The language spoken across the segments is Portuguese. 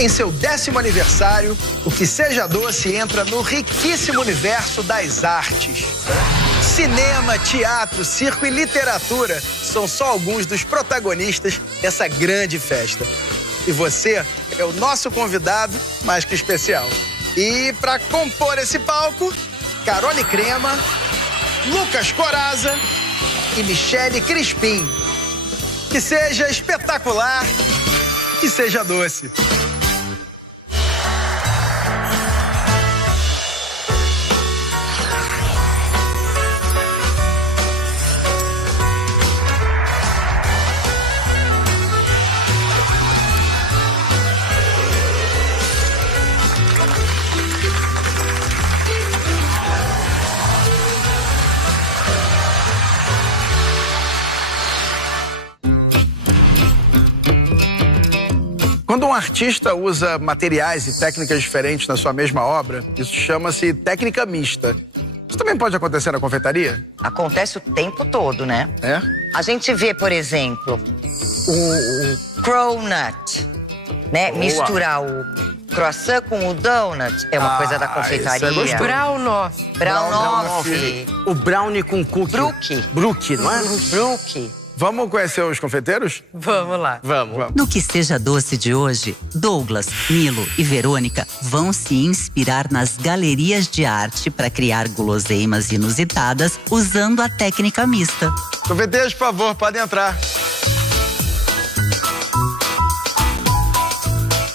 Em seu 10º aniversário, o Que Seja Doce entra no riquíssimo universo das artes. Cinema, teatro, circo e literatura são só alguns dos protagonistas dessa grande festa. E você é o nosso convidado mais que especial. E para compor esse palco, Carole Crema, Lucas Corazza e Michele Crispim. Que seja espetacular, que seja doce. Quando um artista usa materiais e técnicas diferentes na sua mesma obra, isso chama-se técnica mista. Isso também pode acontecer na confeitaria? Acontece o tempo todo, né? É? A gente vê, por exemplo, o cronut, né? Boa. Misturar o croissant com o donut é uma coisa da confeitaria. isso é gostoso. Brownoff. Brownoff. O brownie com cookie. Brookie. Brookie, não é? Brookie. Vamos conhecer os confeiteiros? Vamos lá. Vamos. No Que Seja Doce de hoje, Douglas, Milo e Verônica vão se inspirar nas galerias de arte para criar guloseimas inusitadas usando a técnica mista. Confeiteiros, por favor, podem entrar.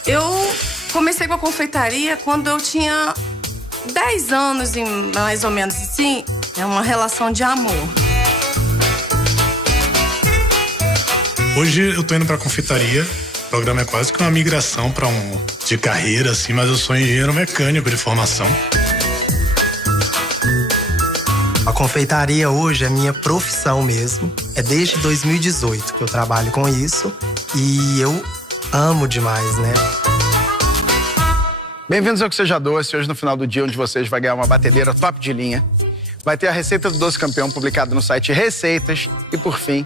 Eu comecei com a confeitaria quando eu tinha 10 anos, mais ou menos assim. É uma relação de amor. Hoje eu tô indo pra confeitaria. O programa é quase que uma migração pra de carreira, assim, mas eu sou engenheiro mecânico de formação. A confeitaria hoje é minha profissão mesmo. É desde 2018 que eu trabalho com isso e eu amo demais, né? Bem-vindos ao Que Seja Doce. Hoje, no final do dia, um de vocês vai ganhar uma batedeira top de linha. Vai ter a receita do doce campeão publicada no site Receitas. E, por fim,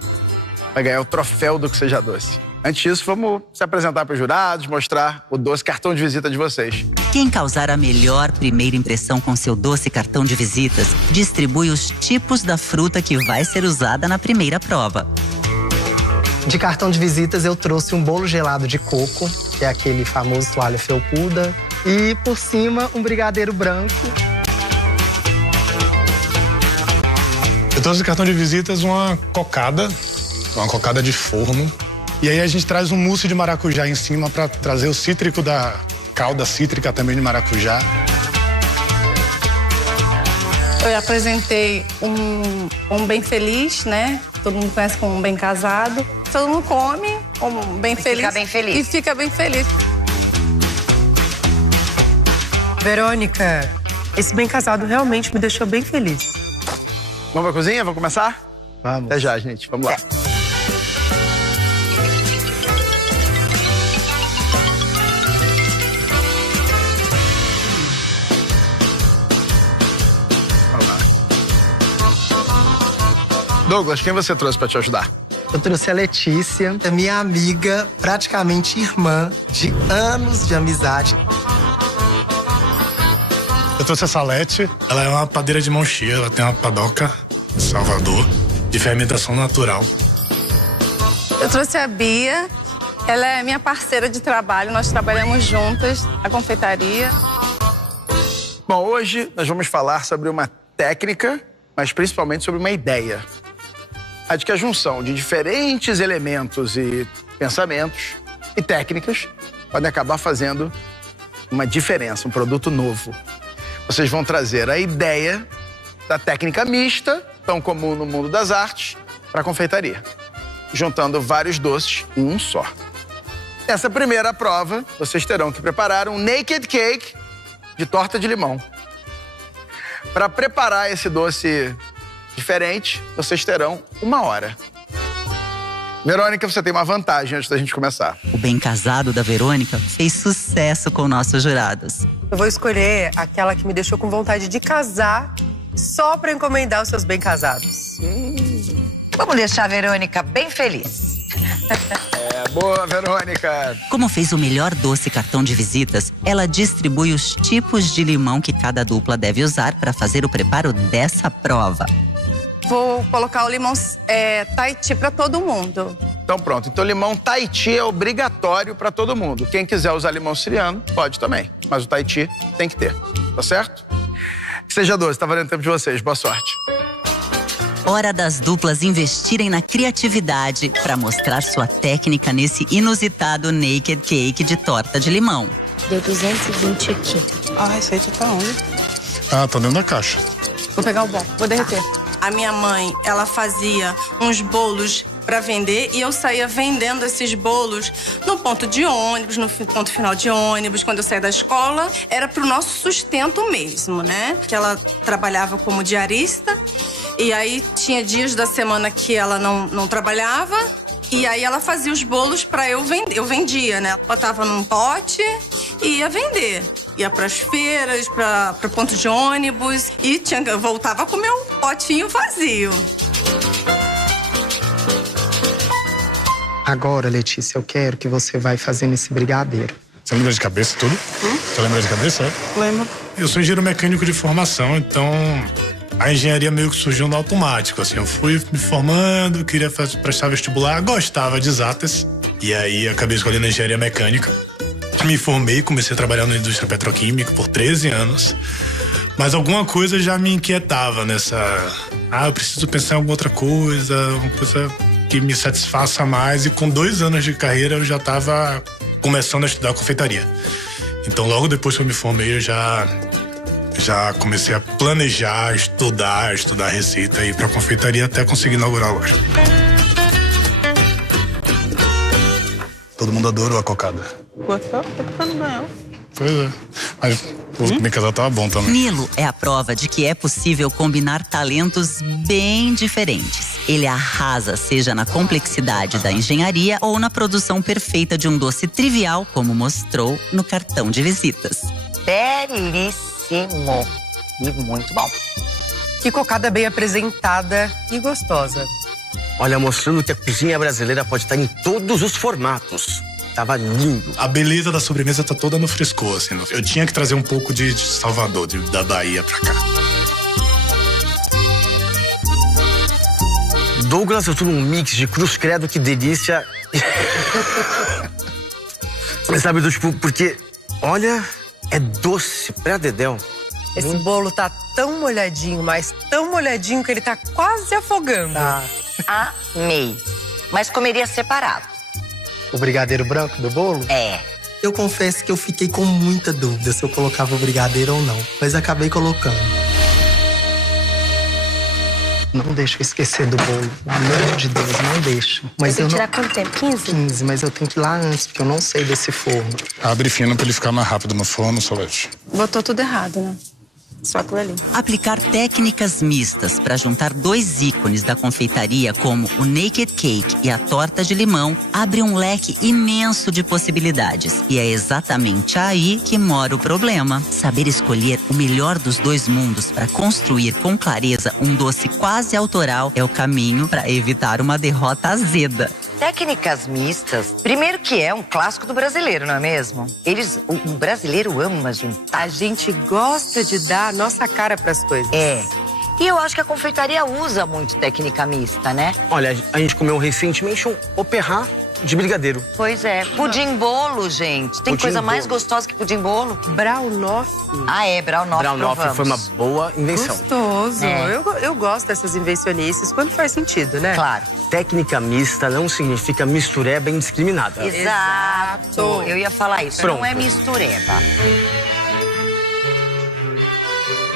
vai ganhar o troféu do Que Seja Doce. Antes disso, vamos se apresentar para os jurados, mostrar o doce cartão de visita de vocês. Quem causar a melhor primeira impressão com seu doce cartão de visitas, distribui os tipos da fruta que vai ser usada na primeira prova. De cartão de visitas, eu trouxe um bolo gelado de coco, que é aquele famoso toalha felpuda. E, por cima, um brigadeiro branco. Eu trouxe de cartão de visitas uma cocada de forno. E aí a gente traz um mousse de maracujá em cima pra trazer o cítrico da calda cítrica também de maracujá. Eu apresentei um bem feliz, né? Todo mundo conhece como um bem casado. Todo mundo come um bem feliz. Fica bem feliz. E fica bem feliz. Verônica, esse bem casado realmente me deixou bem feliz. Vamos pra cozinha? Vamos começar? Vamos. Até já, gente. Vamos lá. Douglas, quem você trouxe para te ajudar? Eu trouxe a Letícia, é minha amiga, praticamente irmã, de anos de amizade. Eu trouxe a Salete. Ela é uma padeira de mão cheia. Ela tem uma padoca em Salvador, de fermentação natural. Eu trouxe a Bia. Ela é minha parceira de trabalho. Nós trabalhamos juntas na confeitaria. Bom, hoje nós vamos falar sobre uma técnica, mas principalmente sobre uma ideia. A de que a junção de diferentes elementos e pensamentos e técnicas pode acabar fazendo uma diferença, um produto novo. Vocês vão trazer a ideia da técnica mista, tão comum no mundo das artes, para a confeitaria, juntando vários doces em um só. Nessa primeira prova, vocês terão que preparar um naked cake de torta de limão. Para preparar esse doce diferente, vocês terão 1 hora. Verônica, você tem uma vantagem antes da gente começar. O bem casado da Verônica fez sucesso com nossos jurados. Eu vou escolher aquela que me deixou com vontade de casar só pra encomendar os seus bem casados. Vamos deixar a Verônica bem feliz. Boa, Verônica. Como fez o melhor doce cartão de visitas, ela distribui os tipos de limão que cada dupla deve usar para fazer o preparo dessa prova. Vou colocar o limão Tahiti para todo mundo. Então pronto, então limão Tahiti é obrigatório para todo mundo. Quem quiser usar limão siciliano, pode também. Mas o Tahiti tem que ter, tá certo? Que seja doce, tá valendo tempo de vocês. Boa sorte. Hora das duplas investirem na criatividade para mostrar sua técnica nesse inusitado naked cake de torta de limão. Deu 220 aqui. A receita tá onde? Ah, tá dentro da caixa. Vou pegar o bolo, vou derreter. A minha mãe, ela fazia uns bolos para vender e eu saía vendendo esses bolos no ponto de ônibus, no ponto final de ônibus, quando eu saía da escola. Era pro nosso sustento mesmo, né? Que ela trabalhava como diarista e aí tinha dias da semana que ela não trabalhava. E aí ela fazia os bolos pra eu vender. Eu vendia, né? Botava num pote e ia vender. Ia pras feiras, pro ponto de ônibus e voltava com o meu potinho vazio. Agora, Letícia, eu quero que você vai fazendo esse brigadeiro. Você lembra de cabeça tudo? Você lembra de cabeça? Lembro. Eu sou engenheiro mecânico de formação, então a engenharia meio que surgiu no automático, assim. Eu fui me formando, queria prestar vestibular, gostava de exatas. E aí acabei escolhendo engenharia mecânica. Me formei, comecei a trabalhar na indústria petroquímica por 13 anos. Mas alguma coisa já me inquietava nessa... eu preciso pensar em alguma outra coisa, uma coisa que me satisfaça mais. E com 2 anos de carreira eu já estava começando a estudar confeitaria. Então logo depois que eu me formei eu já comecei a planejar, estudar receita e ir pra confeitaria até conseguir inaugurar a loja. Todo mundo adorou a cocada. Gostou? Tô ficando bem. Pois é. Mas o meu casal tava bom também. Nilo é a prova de que é possível combinar talentos bem diferentes. Ele arrasa, seja na complexidade da engenharia ou na produção perfeita de um doce trivial, como mostrou no cartão de visitas. Belíssimo e muito bom. Que cocada bem apresentada e gostosa. Olha, mostrando que a cozinha brasileira pode estar em todos os formatos. Tava lindo. A beleza da sobremesa tá toda no frescor, assim. Eu tinha que trazer um pouco de Salvador, da Bahia pra cá. Douglas, eu tô num mix de cruz credo, que delícia. Mas sabe, tipo, porque, olha, é doce pra dedéu. Esse bolo tá tão molhadinho, mas tão molhadinho que ele tá quase afogando. Tá. Amei. Mas comeria separado. O brigadeiro branco do bolo? É. Eu confesso que eu fiquei com muita dúvida se eu colocava o brigadeiro ou não, mas acabei colocando. Não deixa eu esquecer do bolo. Pelo amor de Deus, não deixa. Mas Tem que tirar quanto tempo? 15? 15, mas eu tenho que ir lá antes, porque eu não sei desse forno. Abre fino pra ele ficar mais rápido no forno, Solete. Botou tudo errado, né? Só aquilo ali. Aplicar técnicas mistas para juntar 2 ícones da confeitaria, como o naked cake e a torta de limão, abre um leque imenso de possibilidades. E é exatamente aí que mora o problema. Saber escolher o melhor dos 2 mundos para construir com clareza um doce quase autoral é o caminho para evitar uma derrota azeda. Técnicas mistas, primeiro que é um clássico do brasileiro, não é mesmo? O brasileiro ama juntar. A gente gosta de dar a nossa cara pras coisas. É. E eu acho que a confeitaria usa muito técnica mista, né? Olha, a gente comeu recentemente um opéra de brigadeiro. Pois é. Pudim-bolo, gente. Tem Pudim coisa mais bolo. gostosa que pudim-bolo? Braunoff. Braunoff Braunoff foi uma boa invenção. Gostoso. É. Eu gosto dessas invencionices quando faz sentido, né? Claro. Técnica mista não significa mistureba indiscriminada. Exato. Eu ia falar isso. Pronto. Não é mistureba.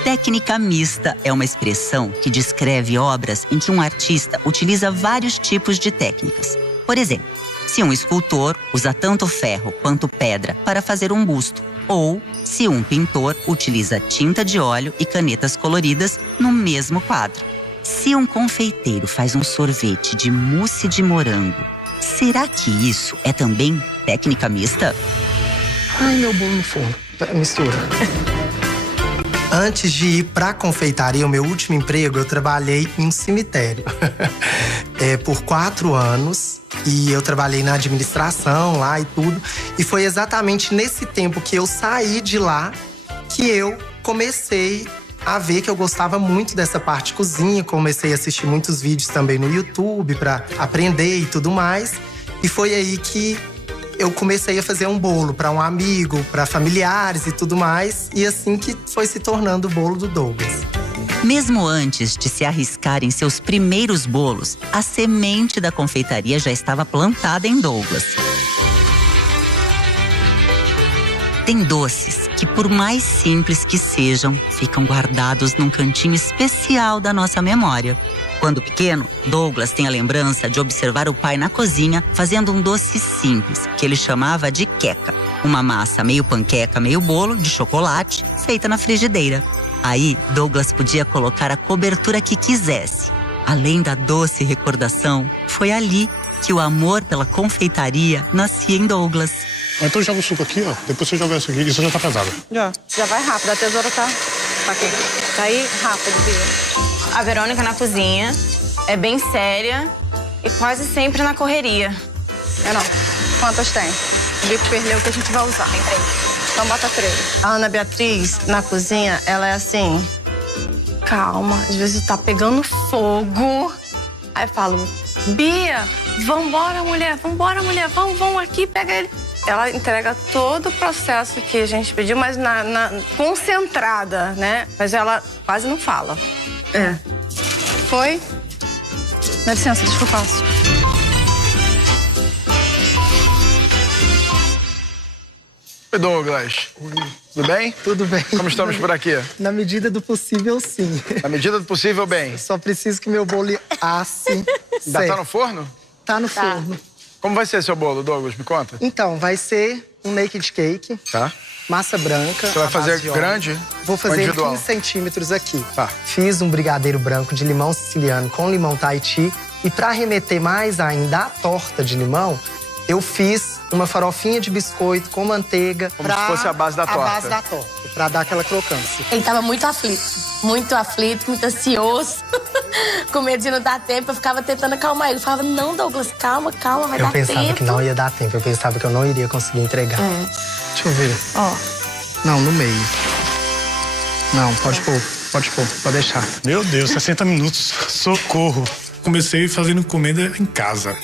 Técnica mista é uma expressão que descreve obras em que um artista utiliza vários tipos de técnicas. Por exemplo, se um escultor usa tanto ferro quanto pedra para fazer um busto, ou se um pintor utiliza tinta de óleo e canetas coloridas no mesmo quadro. Se um confeiteiro faz um sorvete de mousse de morango, será que isso é também técnica mista? Ai, meu bolo no forno. Mistura. Antes de ir pra confeitaria, o meu último emprego, eu trabalhei em um cemitério. Por 4 anos. E eu trabalhei na administração lá e tudo. E foi exatamente nesse tempo que eu saí de lá que eu comecei a ver que eu gostava muito dessa parte de cozinha. Comecei a assistir muitos vídeos também no YouTube pra aprender e tudo mais. E foi aí que eu comecei a fazer um bolo para um amigo, para familiares e tudo mais. E assim que foi se tornando o bolo do Douglas. Mesmo antes de se arriscar em seus primeiros bolos, a semente da confeitaria já estava plantada em Douglas. Tem doces que, por mais simples que sejam, ficam guardados num cantinho especial da nossa memória. Quando pequeno, Douglas tem a lembrança de observar o pai na cozinha fazendo um doce simples, que ele chamava de queca. Uma massa meio panqueca, meio bolo, de chocolate, feita na frigideira. Aí, Douglas podia colocar a cobertura que quisesse. Além da doce recordação, foi ali que o amor pela confeitaria nascia em Douglas. Então joga o suco aqui, ó. Depois você joga isso aqui. Isso já tá pesado. Já vai rápido, a tesoura tá aqui. Tá aí rápido, Bia. A Verônica na cozinha é bem séria e quase sempre na correria. Não. Quantas tem? O bico perdeu que a gente vai usar. Tem 3. Então bota 3. A Ana Beatriz, na cozinha, ela é assim… Calma, às vezes tá pegando fogo. Aí eu falo, Bia, vambora, mulher, vamos aqui, pega ele. Ela entrega todo o processo que a gente pediu, mas concentrada, né? Mas ela quase não fala. Foi? Dá licença, deixa que eu faço. Oi, Douglas. Tudo bem? Tudo bem. Como estamos por aqui? Na medida do possível, sim. Na medida do possível, bem. Só preciso que meu bolo asse. Ainda tá no forno? Tá no forno. Como vai ser seu bolo, Douglas? Me conta. Então, vai ser um naked cake. Tá. Massa branca. Você vai fazer grande? Vou fazer 15 centímetros aqui. Tá. Fiz um brigadeiro branco de limão siciliano com limão Tahiti. E pra remeter mais ainda à torta de limão, eu fiz uma farofinha de biscoito com manteiga. Como se fosse a base da torta. A base da torta, pra dar aquela crocância. Ele tava muito aflito, muito ansioso. Com medo de não dar tempo, eu ficava tentando acalmar ele. Eu falava, não, Douglas, calma, vai dar tempo. Eu pensava que não ia dar tempo, eu pensava que eu não iria conseguir entregar. Deixa eu ver. Ó. Não, no meio. Não, pode pôr, pode deixar. Meu Deus, 60 minutos. Socorro. Comecei fazendo encomenda em casa.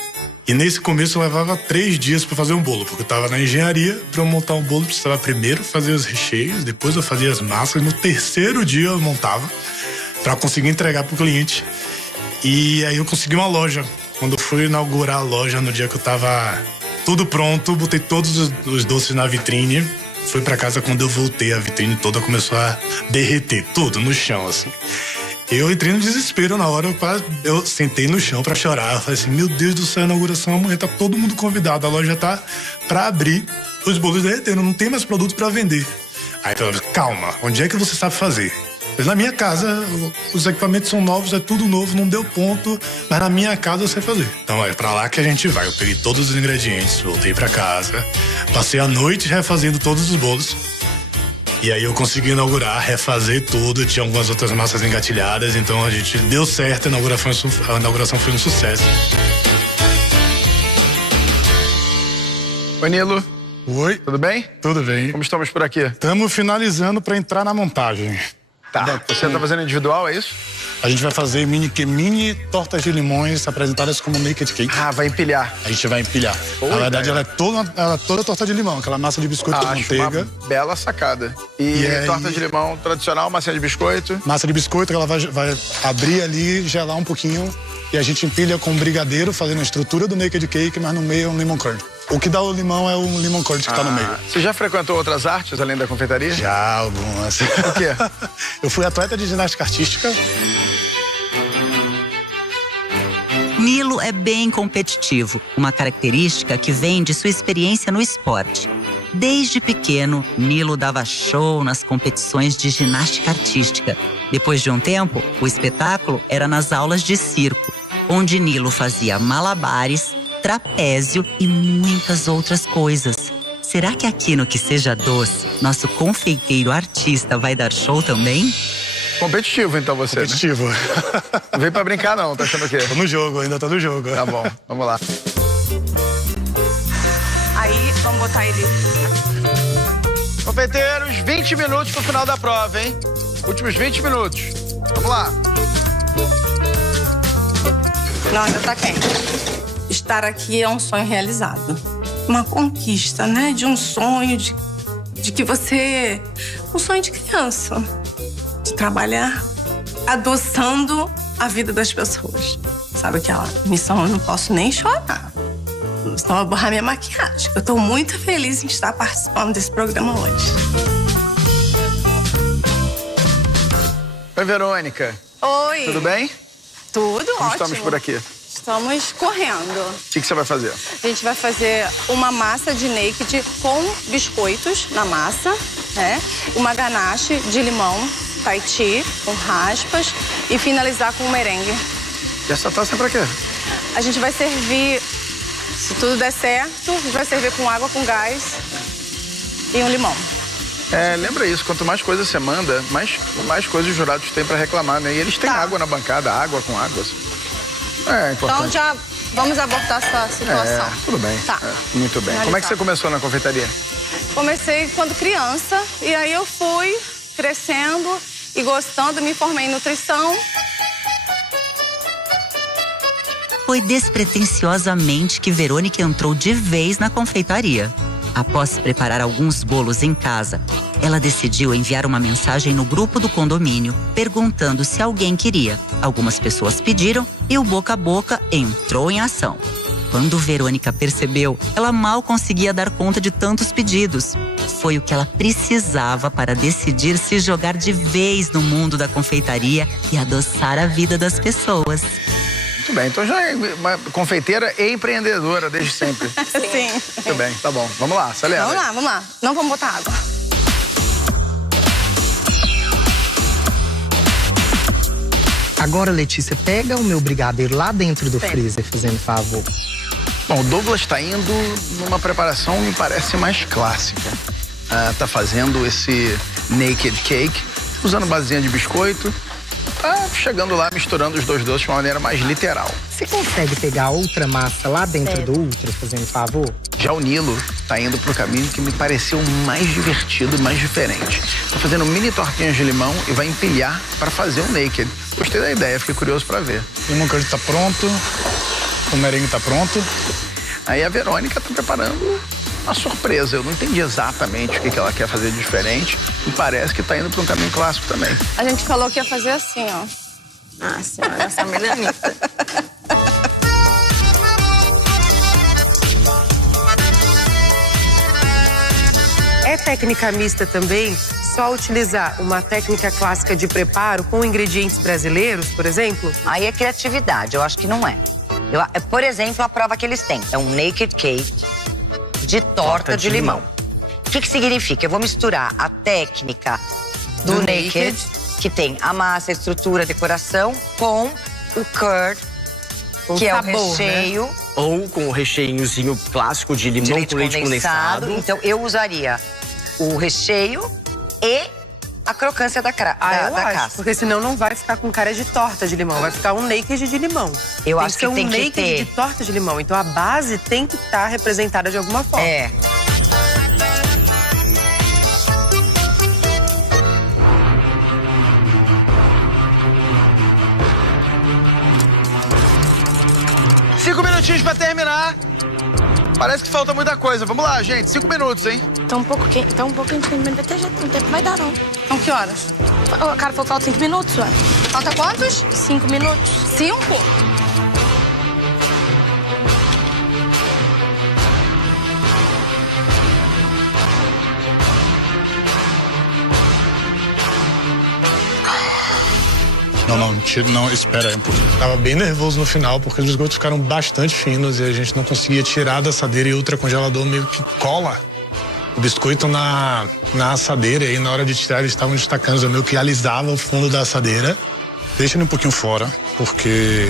E nesse começo eu levava 3 dias pra fazer um bolo, porque eu tava na engenharia. Pra eu montar um bolo, eu precisava primeiro fazer os recheios, depois eu fazia as massas. No 3º dia eu montava pra conseguir entregar pro cliente. E aí eu consegui uma loja. Quando eu fui inaugurar a loja, no dia que eu tava tudo pronto, botei todos os doces na vitrine. Fui pra casa, quando eu voltei, a vitrine toda começou a derreter, tudo no chão, assim. Eu entrei no desespero na hora, eu sentei no chão pra chorar. Eu falei assim, meu Deus do céu, a inauguração amanhã, tá todo mundo convidado. A loja tá pra abrir, os bolos derreteram, não tem mais produto pra vender. Aí eu falei, calma, onde é que você sabe fazer? Mas na minha casa, os equipamentos são novos, é tudo novo, não deu ponto, mas na minha casa eu sei fazer. Então é pra lá que a gente vai. Eu peguei todos os ingredientes, voltei pra casa, passei a noite refazendo todos os bolos. E aí eu consegui inaugurar, refazer tudo, tinha algumas outras massas engatilhadas, então a gente deu certo, a inauguração foi um sucesso. Oi, Nilo. Oi. Tudo bem? Tudo bem. Como estamos por aqui? Estamos finalizando para entrar na montagem. Tá. Você tá fazendo individual, é isso? A gente vai fazer mini tortas de limões apresentadas como naked cake. Ah, vai empilhar. A gente vai empilhar. Na verdade, ela é toda torta de limão, aquela massa de biscoito com manteiga. Uma bela sacada. E torta de limão tradicional, massinha de biscoito? Massa de biscoito, que ela vai abrir ali, gelar um pouquinho. E a gente empilha com brigadeiro, fazendo a estrutura do naked cake, mas no meio é um lemon curd. O que dá o limão é o lemon curd que tá no meio. Você já frequentou outras artes, além da confeitaria? Já, algumas. O quê? Eu fui atleta de ginástica artística. Nilo é bem competitivo, uma característica que vem de sua experiência no esporte. Desde pequeno, Nilo dava show nas competições de ginástica artística. Depois de um tempo, o espetáculo era nas aulas de circo, onde Nilo fazia malabares, trapézio e muitas outras coisas. Será que aqui no Que Seja Doce, nosso confeiteiro artista vai dar show também? Competitivo, então, você, Competitivo. né? Não veio pra brincar, não. Tá achando o quê? Tô no jogo, ainda tô no jogo. Tá bom, vamos lá. Aí, vamos botar ele. Confeiteiros, 20 minutos pro final da prova, hein? Últimos 20 minutos. Vamos lá. Não, ainda tá quente. Estar aqui é um sonho realizado. Uma conquista, né? De um sonho, de que você... Um sonho de criança. De trabalhar adoçando a vida das pessoas. Sabe aquela missão, eu não posso nem chorar. Senão eu vou borrar minha maquiagem. Eu tô muito feliz em estar participando desse programa hoje. Oi, Verônica. Oi. Tudo bem? Tudo Como ótimo. estamos por aqui? Estamos correndo. O que você vai fazer? A gente vai fazer uma massa de naked com biscoitos na massa, né? Uma ganache de limão, Tahiti, com raspas e finalizar com merengue. E essa taça é pra quê? A gente vai servir, se tudo der certo, a gente vai servir com água com gás e um limão. Lembra isso, quanto mais coisas você manda, mais coisas os jurados têm pra reclamar, né? E eles têm água na bancada, água com água. É importante. Então já vamos abortar essa situação. Tudo bem. Tá. Muito bem. Como é que você começou na confeitaria? Comecei quando criança e aí eu fui crescendo e gostando, me formei em nutrição. Foi despretensiosamente que Verônica entrou de vez na confeitaria. Após preparar alguns bolos em casa, ela decidiu enviar uma mensagem no grupo do condomínio, perguntando se alguém queria. Algumas pessoas pediram e o boca a boca entrou em ação. Quando Verônica percebeu, ela mal conseguia dar conta de tantos pedidos. Foi o que ela precisava para decidir se jogar de vez no mundo da confeitaria e adoçar a vida das pessoas. Muito bem, então já é uma confeiteira e empreendedora desde sempre. Sim. Muito bem, tá bom. Vamos lá, acelera. Vamos lá. Não vamos botar água. Agora, Letícia, pega o meu brigadeiro lá dentro do freezer, fazendo favor. Bom, o Douglas tá indo numa preparação, me parece, mais clássica. Tá fazendo esse naked cake, usando basezinha de biscoito. Tá chegando lá, misturando os dois doces de uma maneira mais literal. Você consegue pegar outra massa lá dentro do Ultra, fazendo favor? Já o Nilo tá indo pro caminho que me pareceu mais divertido, mais diferente. Tá fazendo mini tortinhas de limão e vai empilhar para fazer um naked. Gostei da ideia, fiquei curioso para ver. O limão tá pronto, o merengue tá pronto. Aí a Verônica tá preparando uma surpresa. Eu não entendi exatamente o que ela quer fazer de diferente. E parece que tá indo para um caminho clássico também. A gente falou que ia fazer assim, ó. Ah, senhora, essa melanita. É técnica mista também só utilizar uma técnica clássica de preparo com ingredientes brasileiros, por exemplo? Aí é criatividade, eu acho que não é. Por exemplo, a prova que eles têm é um naked cake de torta de limão. O que significa? Eu vou misturar a técnica do naked, que tem a massa, a estrutura, a decoração, com o curd, que é o recheio. Né? Ou com o recheiozinho clássico de limão com leite condensado. Então, eu usaria o recheio e a crocância da casca. Porque senão não vai ficar com cara de torta de limão, vai ficar um naked de limão. Eu acho que tem um que naked ter de torta de limão. Então a base tem que estar representada de alguma forma. É. Cinco minutinhos pra terminar. Parece que falta muita coisa. Vamos lá, gente. 5 minutos, hein? Tá um pouco quente, mas não vai ter jeito, não tempo vai dar, não. Então, que horas? O cara falou que falta 5 minutos, ué. Falta quantos? 5 minutos. 5? Não, espera aí um pouquinho. Tava bem nervoso no final, porque os biscoitos ficaram bastante finos e a gente não conseguia tirar da assadeira e o ultracongelador meio que cola o biscoito na assadeira. E aí, na hora de tirar, eles estavam destacando, eu meio que alisava o fundo da assadeira. Deixa ele um pouquinho fora, porque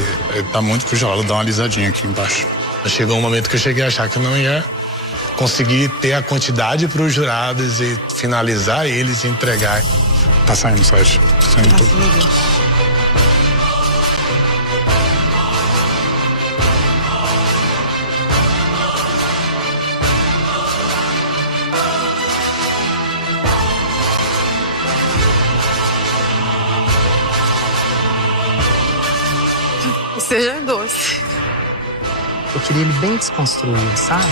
tá muito congelado, dá uma alisadinha aqui embaixo. Chegou um momento que eu cheguei a achar que eu não ia conseguir ter a quantidade para os jurados e finalizar eles e entregar. Tá saindo, Sérgio. Saindo tudo. Seja doce. Eu queria ele bem desconstruído, sabe?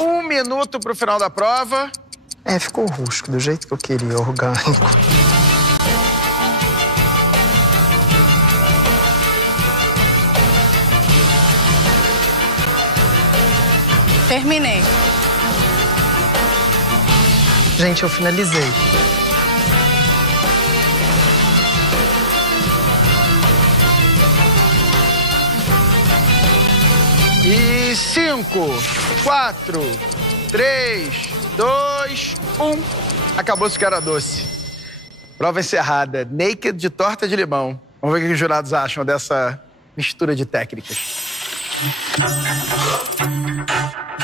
Um minuto pro final da prova. Ficou rústico, do jeito que eu queria, orgânico. Terminei. Gente, eu finalizei. E 5, 4, 3, 2, 1. Acabou-se que era doce. Prova encerrada. Naked de torta de limão. Vamos ver o que os jurados acham dessa mistura de técnicas.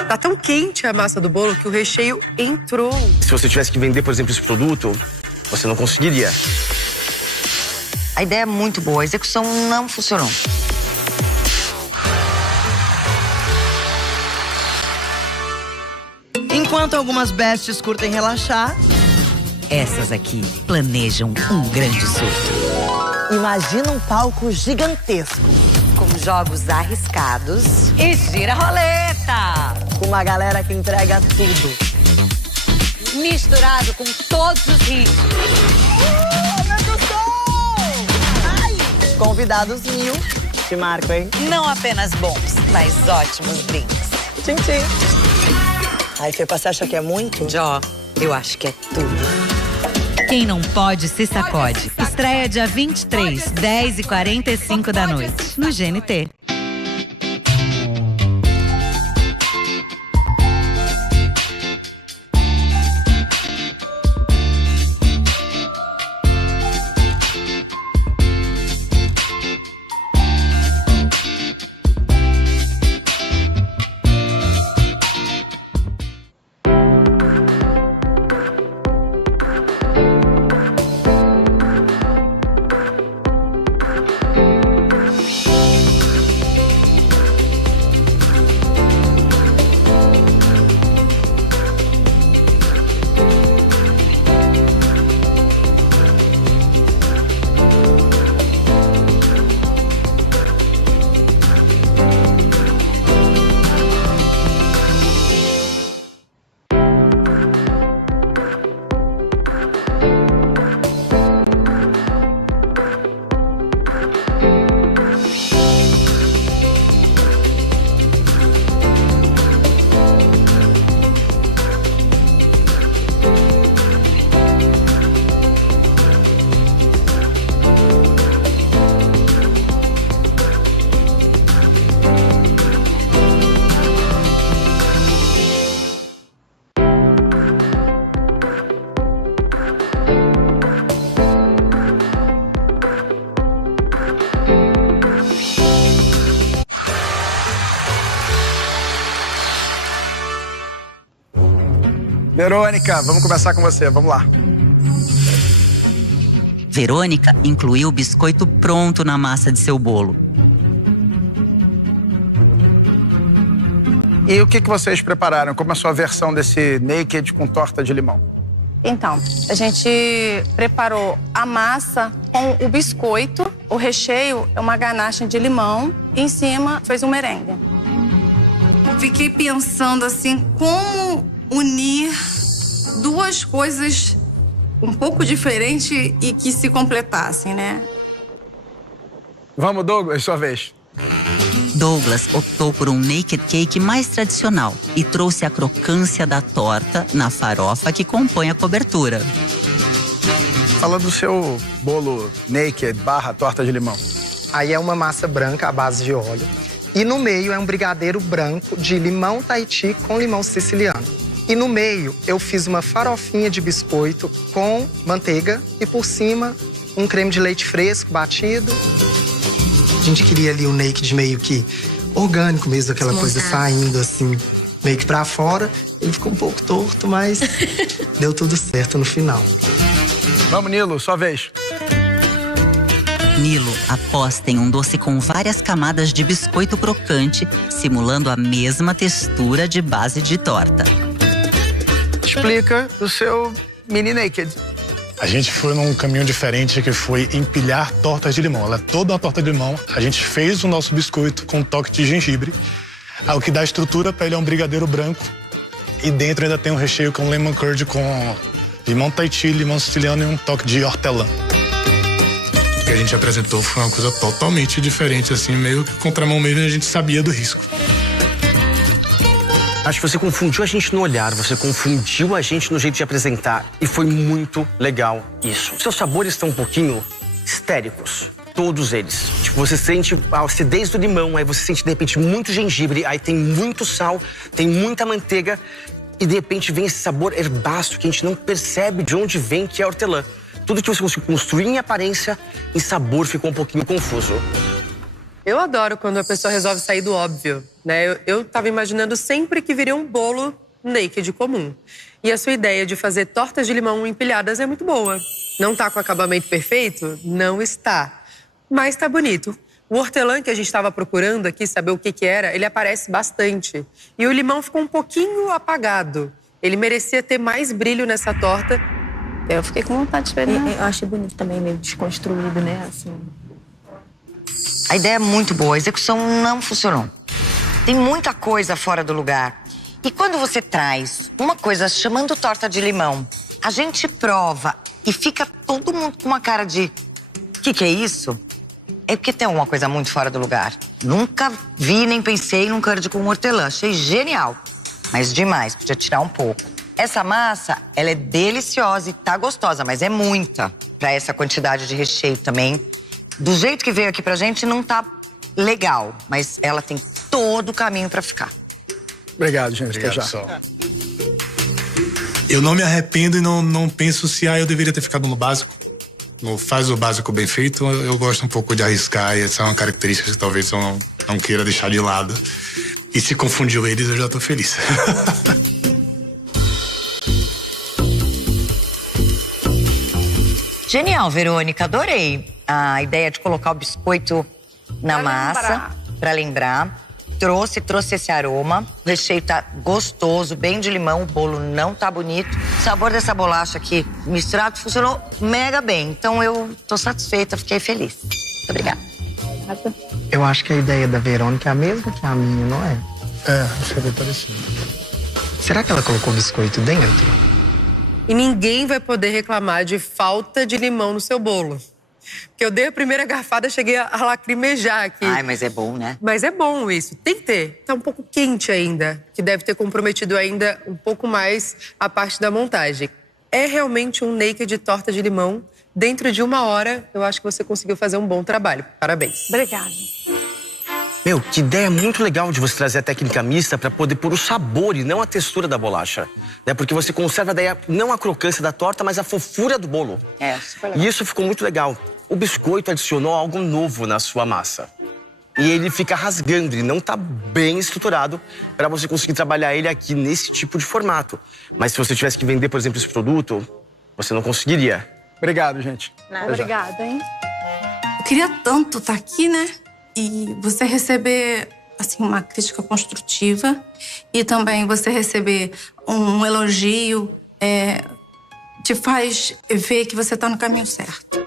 Tá tão quente a massa do bolo que o recheio entrou. Se você tivesse que vender, por exemplo, esse produto, você não conseguiria. A ideia é muito boa, a execução não funcionou. Enquanto algumas bestes curtem relaxar, essas aqui planejam um grande surto. Imagina um palco gigantesco, Com jogos arriscados. E gira a roleta! com uma galera que entrega tudo. Misturado com todos os hits. Convidados 1000, te marco, hein? Não apenas bons, mas ótimos drinks. Tchim, tchim. Ai, Fê, você acha que é muito? Jó, eu acho que é tudo. Quem não pode se sacode. Estreia dia 23, 10h45 da noite, no GNT. Verônica, vamos começar com você, vamos lá. Verônica incluiu o biscoito pronto na massa de seu bolo. E o que vocês prepararam? Como é a sua versão desse naked com torta de limão? Então, a gente preparou a massa com o biscoito, o recheio é uma ganache de limão e em cima fez um merengue. Fiquei pensando assim, como unir duas coisas um pouco diferentes e que se completassem, né? Vamos, Douglas, sua vez. Douglas optou por um naked cake mais tradicional e trouxe a crocância da torta na farofa que compõe a cobertura. Fala do seu bolo naked / torta de limão. Aí é uma massa branca à base de óleo. E no meio é um brigadeiro branco de limão Tahiti com limão siciliano. E no meio eu fiz uma farofinha de biscoito com manteiga e por cima um creme de leite fresco batido. A gente queria ali um naked meio que orgânico mesmo, aquela coisa saindo assim, meio que pra fora. Ele ficou um pouco torto, mas deu tudo certo no final. Vamos, Nilo, sua vez. Nilo aposta em um doce com várias camadas de biscoito crocante, simulando a mesma textura de base de torta. Explica o seu mini naked. A gente foi num caminho diferente, que foi empilhar tortas de limão. Ela é toda uma torta de limão. A gente fez o nosso biscoito com um toque de gengibre. O que dá estrutura para ele é um brigadeiro branco. E dentro ainda tem um recheio com lemon curd com limão Tahiti, limão siciliano e um toque de hortelã. O que a gente apresentou foi uma coisa totalmente diferente, assim, meio que contramão mesmo, a gente sabia do risco. Acho que você confundiu a gente no olhar, você confundiu a gente no jeito de apresentar. E foi muito legal isso. Seus sabores estão um pouquinho histéricos. Todos eles. Tipo, você sente a acidez do limão, aí você sente, de repente, muito gengibre, aí tem muito sal, tem muita manteiga, e de repente vem esse sabor herbáceo que a gente não percebe de onde vem, que é a hortelã. Tudo que você conseguiu construir em aparência, em sabor ficou um pouquinho confuso. Eu adoro quando a pessoa resolve sair do óbvio, né? Eu tava imaginando sempre que viria um bolo naked comum. E a sua ideia de fazer tortas de limão empilhadas é muito boa. Não tá com acabamento perfeito? Não está. Mas tá bonito. O hortelã que a gente estava procurando aqui, saber o que era, ele aparece bastante. E o limão ficou um pouquinho apagado. Ele merecia ter mais brilho nessa torta. Eu fiquei com vontade de experimentar. Eu achei bonito também, meio desconstruído, né? Assim. A ideia é muito boa, a execução não funcionou. Tem muita coisa fora do lugar. E quando você traz uma coisa chamando torta de limão, a gente prova e fica todo mundo com uma cara de o que é isso? É porque tem uma coisa muito fora do lugar. Nunca vi nem pensei num curd com hortelã. Achei genial, mas demais, podia tirar um pouco. Essa massa, ela é deliciosa e tá gostosa, mas é muita pra essa quantidade de recheio também. Do jeito que veio aqui pra gente, não tá legal, mas ela tem todo o caminho pra ficar. Obrigado, gente. Obrigado, até já. pessoal. Eu não me arrependo e não penso se eu deveria ter ficado no básico. No faz o básico bem feito, eu gosto um pouco de arriscar, e essa é uma característica que talvez eu não queira deixar de lado. E se confundiu eles, eu já tô feliz. Genial, Verônica, adorei a ideia de colocar o biscoito na massa, pra lembrar. Trouxe esse aroma. O recheio tá gostoso, bem de limão, o bolo não tá bonito. O sabor dessa bolacha aqui misturado funcionou mega bem. Então eu tô satisfeita, fiquei feliz. Muito obrigada. Eu acho que a ideia da Verônica é a mesma que a minha, não é? Acho que é bem parecido. Será que ela colocou biscoito dentro? E ninguém vai poder reclamar de falta de limão no seu bolo. Porque eu dei a primeira garfada, cheguei a lacrimejar aqui. Ai, mas é bom, né? Mas é bom isso, tem que ter. Tá um pouco quente ainda, que deve ter comprometido ainda um pouco mais a parte da montagem. É realmente um naked de torta de limão. Dentro de 1 hora, eu acho que você conseguiu fazer um bom trabalho. Parabéns. Obrigada. Meu, que ideia muito legal de você trazer a técnica mista para poder pôr o sabor e não a textura da bolacha. Né? Porque você conserva daí não a crocância da torta, mas a fofura do bolo. É, super legal. E isso ficou muito legal. O biscoito adicionou algo novo na sua massa. E ele fica rasgando, ele não tá bem estruturado para você conseguir trabalhar ele aqui nesse tipo de formato. Mas se você tivesse que vender, por exemplo, esse produto, você não conseguiria. Obrigado, gente. Obrigada, hein? Eu queria tanto estar aqui, né? E você receber, assim, uma crítica construtiva e também você receber um elogio, te faz ver que você tá no caminho certo.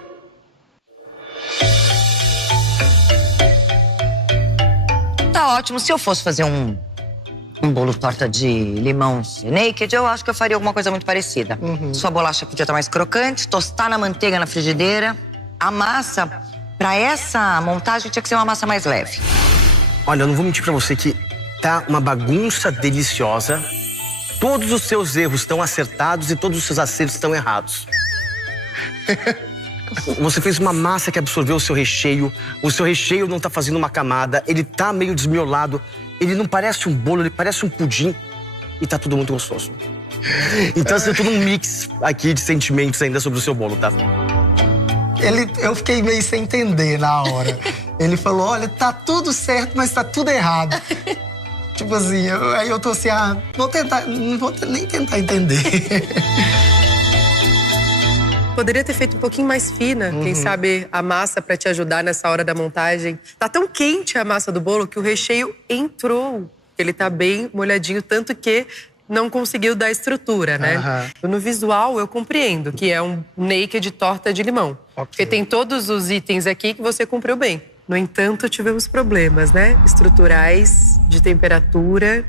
Tá ótimo. Se eu fosse fazer um bolo torta de limão naked, eu acho que eu faria alguma coisa muito parecida. Sua bolacha podia estar mais crocante, tostar na manteiga na frigideira. A massa, pra essa montagem, tinha que ser uma massa mais leve. Olha, eu não vou mentir pra você que tá uma bagunça deliciosa. Todos os seus erros estão acertados e todos os seus acertos estão errados. Você fez uma massa que absorveu o seu recheio não tá fazendo uma camada, ele tá meio desmiolado, ele não parece um bolo, ele parece um pudim e tá tudo muito gostoso. Então, assim, tudo um mix aqui de sentimentos ainda sobre o seu bolo, tá? Eu fiquei meio sem entender na hora. Ele falou, olha, tá tudo certo, mas tá tudo errado. Tipo assim, aí eu tô assim, não vou nem tentar entender. Poderia ter feito um pouquinho mais fina, quem sabe a massa pra te ajudar nessa hora da montagem. Tá tão quente a massa do bolo que o recheio entrou. Ele tá bem molhadinho, tanto que não conseguiu dar estrutura, né? No visual, eu compreendo que é um naked torta de limão. Porque tem todos os itens aqui que você cumpriu bem. No entanto, tivemos problemas, né? Estruturais, de temperatura.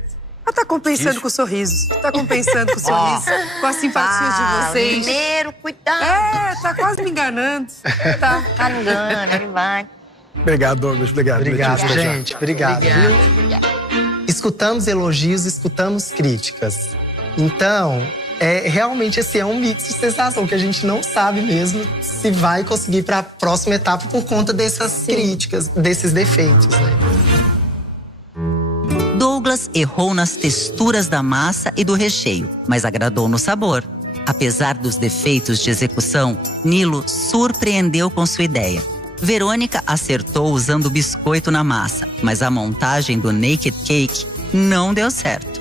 Ah, tá compensando com o sorriso. Tá compensando com o sorriso. Com a simpatia de vocês. Mineiro, cuidado. Tá quase me enganando. Tá me enganando, ele vai. Obrigado, Douglas. Obrigado, gente. Obrigado. Escutamos elogios, escutamos críticas. Então, realmente esse é um mix de sensação que a gente não sabe mesmo se vai conseguir para a próxima etapa por conta dessas críticas, desses defeitos, né? Douglas errou nas texturas da massa e do recheio, mas agradou no sabor. Apesar dos defeitos de execução, Nilo surpreendeu com sua ideia. Verônica acertou usando biscoito na massa, mas a montagem do Naked Cake não deu certo.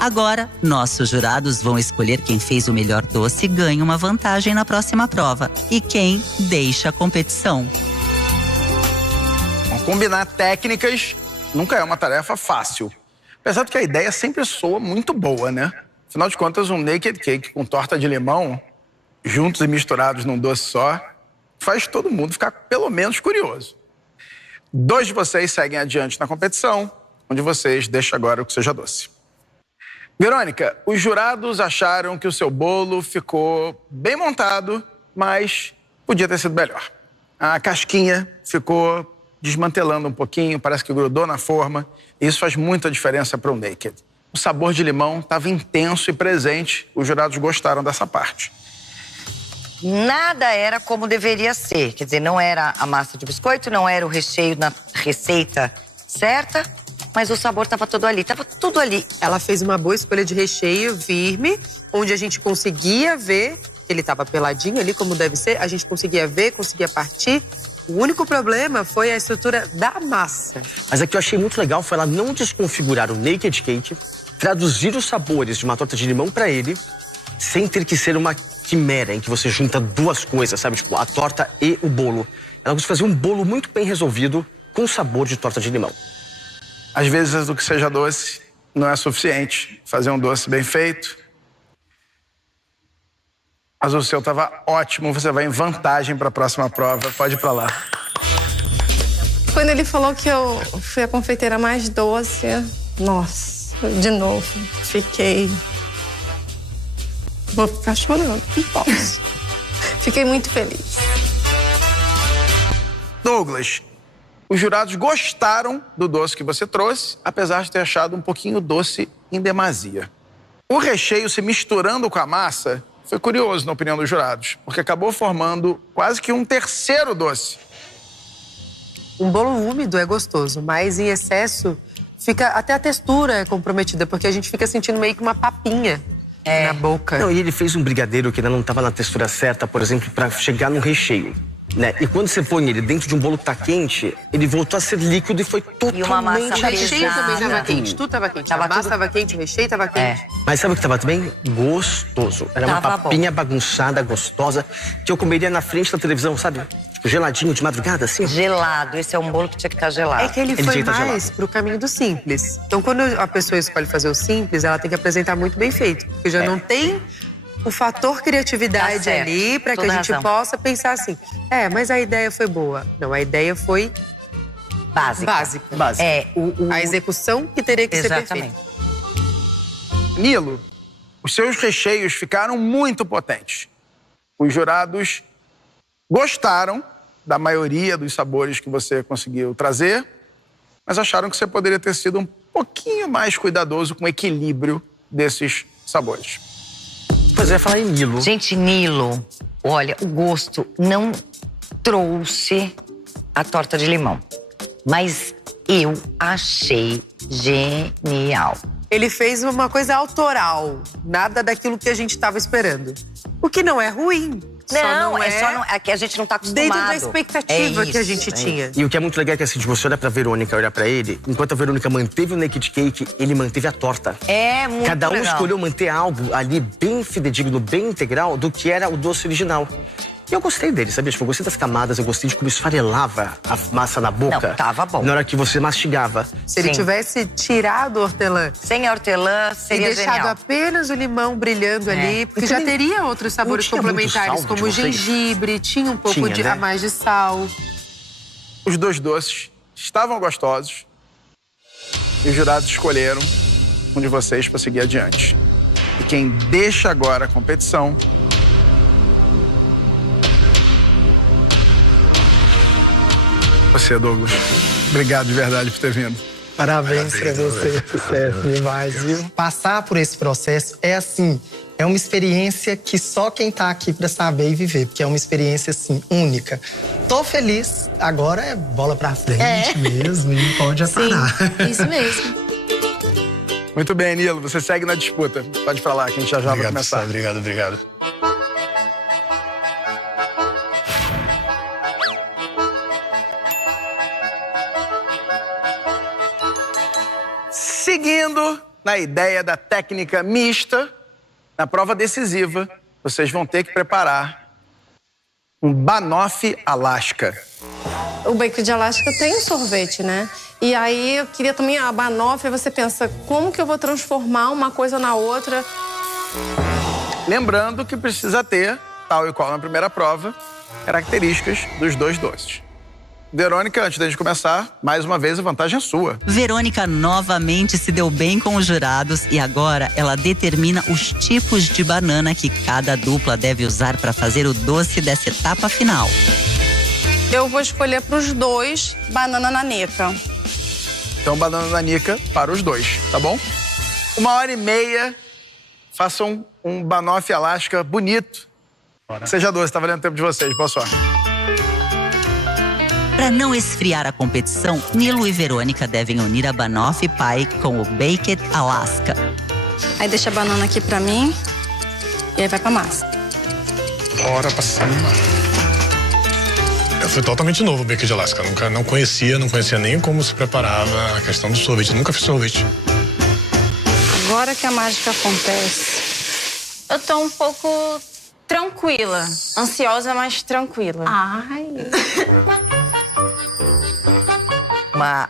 Agora, nossos jurados vão escolher quem fez o melhor doce e ganha uma vantagem na próxima prova. E quem deixa a competição. Combinar técnicas nunca é uma tarefa fácil. Apesar de que a ideia sempre soa muito boa, né? Afinal de contas, um Naked Cake com torta de limão, juntos e misturados num doce só, faz todo mundo ficar pelo menos curioso. 2 de vocês seguem adiante na competição, um de vocês deixa agora o que seja doce. Verônica, os jurados acharam que o seu bolo ficou bem montado, mas podia ter sido melhor. A casquinha ficou desmantelando um pouquinho, parece que grudou na forma, e isso faz muita diferença para o Naked. O sabor de limão estava intenso e presente, os jurados gostaram dessa parte. Nada era como deveria ser. Quer dizer, não era a massa de biscoito, não era o recheio na receita certa, mas o sabor estava todo ali, estava tudo ali. Ela fez uma boa escolha de recheio firme, onde a gente conseguia ver, ele estava peladinho ali, como deve ser, a gente conseguia ver, conseguia partir. O único problema foi a estrutura da massa. Mas o que eu achei muito legal foi ela não desconfigurar o Naked Cake, traduzir os sabores de uma torta de limão para ele, sem ter que ser uma quimera em que você junta 2 coisas, sabe? Tipo, a torta e o bolo. Ela gosta de fazer um bolo muito bem resolvido com sabor de torta de limão. Às vezes, o que seja doce não é suficiente. Fazer um doce bem feito. Mas o seu estava ótimo, você vai em vantagem para a próxima prova. Pode ir para lá. Quando ele falou que eu fui a confeiteira mais doce, nossa, de novo, vou ficar chorando, não posso. Fiquei muito feliz. Douglas, os jurados gostaram do doce que você trouxe, apesar de ter achado um pouquinho doce em demasia. O recheio se misturando com a massa foi curioso na opinião dos jurados, porque acabou formando quase que um terceiro doce. Um bolo úmido é gostoso, mas em excesso, até a textura é comprometida, porque a gente fica sentindo meio que uma papinha na boca. Não, e ele fez um brigadeiro que ainda não estava na textura certa, por exemplo, para chegar no recheio. Né? E quando você põe ele dentro de um bolo que tá quente, ele voltou a ser líquido e foi totalmente... E uma massa o recheio também estava quente, tudo estava quente. A massa estava quente, o recheio estava quente. Mas sabe o que estava também? Gostoso. Era uma papinha bagunçada, gostosa, que eu comeria na frente da televisão, sabe? Tipo, geladinho de madrugada, assim. Gelado, esse é um bolo que tinha que estar gelado. É que ele foi mais pro caminho do simples. Então, quando a pessoa escolhe fazer o simples, ela tem que apresentar muito bem feito. Porque já não tem o fator criatividade ali para que a gente possa pensar assim, mas a ideia foi boa. Não, a ideia foi básica. A execução que teria que ser perfeita. Nilo, os seus recheios ficaram muito potentes. Os jurados gostaram da maioria dos sabores que você conseguiu trazer, mas acharam que você poderia ter sido um pouquinho mais cuidadoso com o equilíbrio desses sabores. Pois é, falar em Nilo. Gente, Nilo, olha, o gosto não trouxe a torta de limão. Mas eu achei genial. Ele fez uma coisa autoral, nada daquilo que a gente estava esperando. O que não é ruim, Não, é que a gente não tá acostumado. Dentro da expectativa que a gente tinha. E o que é muito legal é que assim, você olha pra Verônica, olha pra ele, enquanto a Verônica manteve o naked cake, ele manteve a torta. É, muito Cada um legal. escolheu manter algo ali bem fidedigno, bem integral do que era o doce original. E eu gostei dele, sabia? Tipo, eu gostei das camadas, eu gostei de como esfarelava a massa na boca. Não, tava bom. Na hora que você mastigava. Se ele tivesse tirado o hortelã. Sem a hortelã, seria e deixado genial. apenas o limão brilhando ali, porque já teria outros sabores complementares, como o gengibre, tinha um pouco a mais de sal. Os dois doces estavam gostosos e os jurados escolheram um de vocês para seguir adiante. E quem deixa agora a competição você, Douglas. Obrigado de verdade por ter vindo. Parabéns pra você, sucesso demais, viu? Passar por esse processo é assim, é uma experiência que só quem tá aqui pra saber e viver, porque é uma experiência, assim, única. Tô feliz, agora é bola pra frente mesmo e pode parar. Isso mesmo. Muito bem, Nilo, você segue na disputa. Pode ir pra lá, que a gente já vai começar. Obrigado. Seguindo na ideia da técnica mista, na prova decisiva, vocês vão ter que preparar um banoffee Alaska. O bacon de Alaska tem um sorvete, né? E aí eu queria também a banoffee, você pensa, como que eu vou transformar uma coisa na outra? Lembrando que precisa ter, tal e qual na primeira prova, características dos dois doces. Verônica, antes da gente começar, mais uma vez a vantagem é sua. Verônica novamente se deu bem com os jurados e agora ela determina os tipos de banana que cada dupla deve usar para fazer o doce dessa etapa final. Eu vou escolher para os dois banana nanica. Então, banana nanica para os dois, tá bom? 1h30, façam um banoffee Alaska bonito. Seja doce, tá valendo o tempo de vocês. Boa sorte. Para não esfriar a competição, Nilo e Verônica devem unir a banoffee pie com o Baked Alaska. Aí deixa a banana aqui pra mim e aí vai pra massa. Bora pra cima. Foi totalmente novo o Baked Alaska. Não conhecia nem como se preparava a questão do sorvete. Nunca fiz sorvete. Agora que a mágica acontece. Eu tô um pouco tranquila. Ansiosa, mas tranquila. Ai. Uma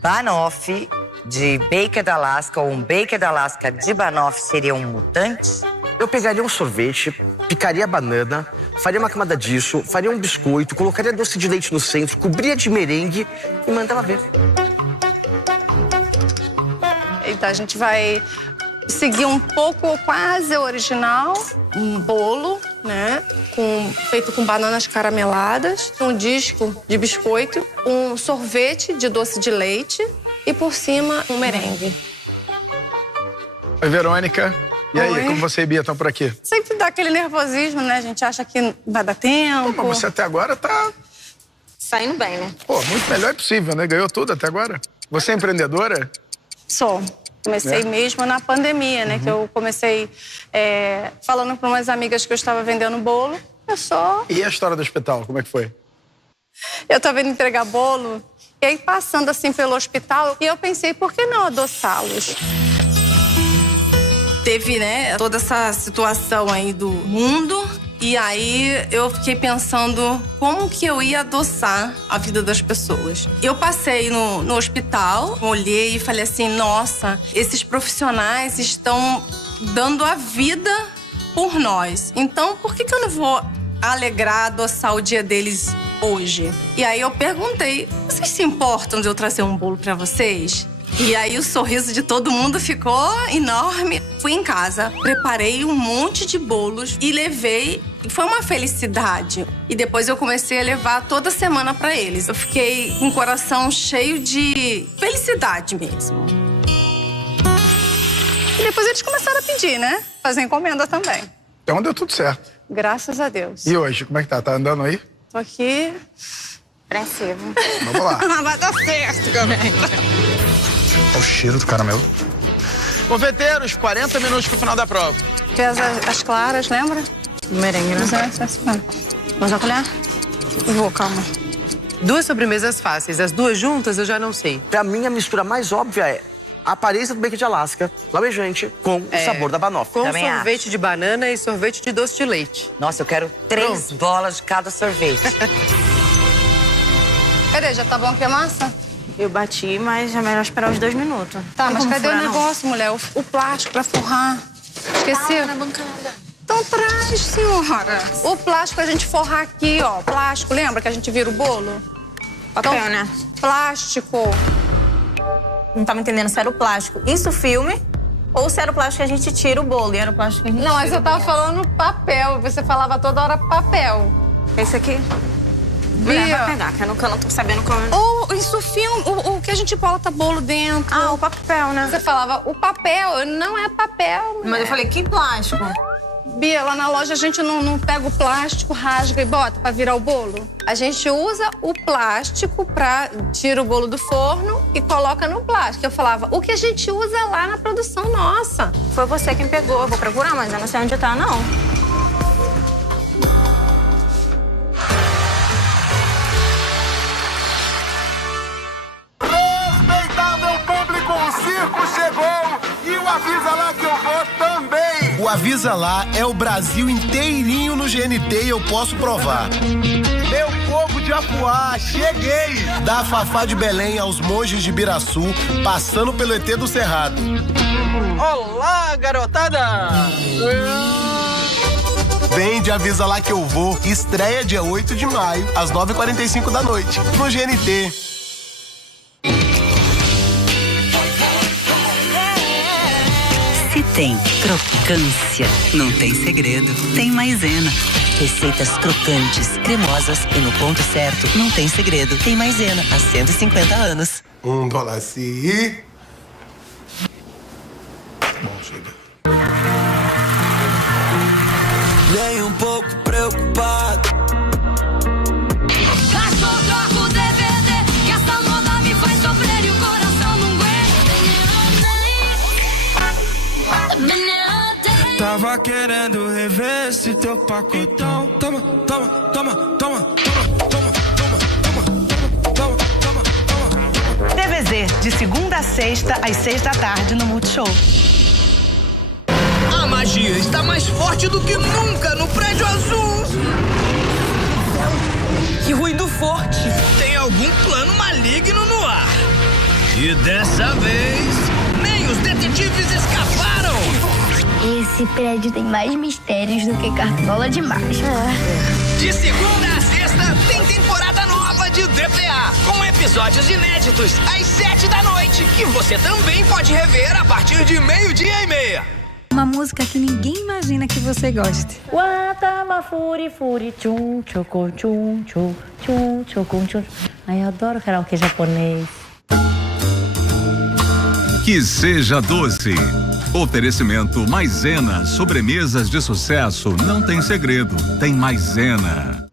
banoffee de Baked Alaska ou um Baked Alaska de banoffee seria um mutante? Eu pegaria um sorvete, picaria a banana, faria uma camada disso, faria um biscoito, colocaria doce de leite no centro, cobria de merengue e mandava ver. Então a gente vai seguir um pouco quase original, um bolo, né, feito com bananas carameladas, um disco de biscoito, um sorvete de doce de leite e por cima um merengue. Oi, Verônica. E aí, Oi. como você e Bia estão por aqui? Sempre dá aquele nervosismo, né? A gente acha que vai dar tempo. Mas você até agora tá... Saindo bem, né? Pô, muito melhor é possível, né? Ganhou tudo até agora. Você é empreendedora? Sou. Comecei mesmo na pandemia, né? Que eu comecei falando para umas amigas que eu estava vendendo bolo. E a história do hospital, como é que foi? Eu estava indo entregar bolo, e aí passando assim pelo hospital, e eu pensei, por que não adoçá-los? Teve, né, toda essa situação aí do mundo, e aí eu fiquei pensando como que eu ia adoçar a vida das pessoas. Eu passei no hospital, olhei e falei assim, nossa, esses profissionais estão dando a vida por nós. Então, por que eu não vou alegrar, adoçar o dia deles hoje? E aí eu perguntei, vocês se importam de eu trazer um bolo pra vocês? E aí o sorriso de todo mundo ficou enorme. Fui em casa, preparei um monte de bolos e levei. Foi uma felicidade. E depois eu comecei a levar toda semana pra eles. Eu fiquei com o coração cheio de felicidade mesmo. E depois eles começaram a pedir, né? Fazer encomenda também. Então deu tudo certo. Graças a Deus. E hoje, como é que tá? Tá andando aí? Tô aqui. Apreensiva. Vamos lá. Vai dar certo, também. Olha o cheiro do caramelo. Confeiteiros, 40 minutos pro final da prova. Fez as claras, lembra? do merengue, né? Vamos a colher? Vou, calma. 2 sobremesas fáceis, as 2 juntas eu já não sei. Pra mim, a mistura mais óbvia é a aparência do bacon de Alasca, lavejante, com o sabor da banoffee. Com Também sorvete de banana e sorvete de doce de leite. Nossa, eu quero 3 bolas de cada sorvete. Cadê? Já tá bom aqui a massa? Eu bati, mas é melhor esperar os 2 minutos. Tá, Tem mas como cadê o furar, não? negócio, mulher? O plástico pra forrar. Esqueceu? Na bancada. Então traz, senhora. O plástico a gente forrar aqui, ó. Plástico, lembra que a gente vira o bolo? Papel, Então, né? Plástico. Não tava entendendo se era o plástico. Isso filme ou se era o plástico que a gente tira o bolo e era o plástico que a gente Não, mas tira eu o tava bolo. falando papel. Você falava toda hora papel. Esse aqui? Mulher, vai pegar, que eu não tô sabendo qual é. Ou isso filme, o que a gente bota bolo dentro. Ah, o papel, né? Você falava o papel, não é papel. Mas eu falei, que plástico? Bia, lá na loja a gente não pega o plástico, rasga e bota pra virar o bolo. A gente usa o plástico pra tira o bolo do forno e coloca no plástico. Eu falava, o que a gente usa lá na produção nossa. Foi você quem pegou, eu vou procurar, mas eu não sei onde tá, não. Respeitável público, o circo chegou e o Avisa Lá que eu vou também. O Avisa Lá é o Brasil inteirinho no GNT e eu posso provar. Meu povo de Apuá, cheguei! Da Fafá de Belém aos monges de Biraçu, passando pelo ET do Cerrado. Olá, garotada! Vem de Avisa Lá que eu vou, estreia dia 8 de maio, às 9h45 da noite, no GNT. Se tem crocância, não tem segredo, tem maisena. Receitas crocantes, cremosas e no ponto certo, não tem segredo, tem maisena. Há 150 anos. $1 sim. Bom, chega. Nem um pouco preocupado. Cachorro, troca o DVD, que essa moda me faz sofrer e o coração não aguenta. Tava querendo rever esse teu pacotão. Toma, toma, toma, toma, toma, toma, toma, toma, toma. TVZ, de segunda a sexta, às 6 da tarde, no Multishow. A magia está mais forte do que nunca no Prédio Azul. Que ruído forte. Tem algum plano maligno no ar. E dessa vez, nem os detetives escaparam. Esse prédio tem mais mistérios do que cartola de marcha. De segunda a sexta, tem temporada nova de DPA, com episódios inéditos às 7 da noite. E você também pode rever a partir de 12:30. Uma música que ninguém imagina que você goste. Watama furi furi chum choco chum chum chum choco chum. Ai, eu adoro karaokê japonês. Que seja doce. Oferecimento Maisena, sobremesas de sucesso, não tem segredo, tem Maisena.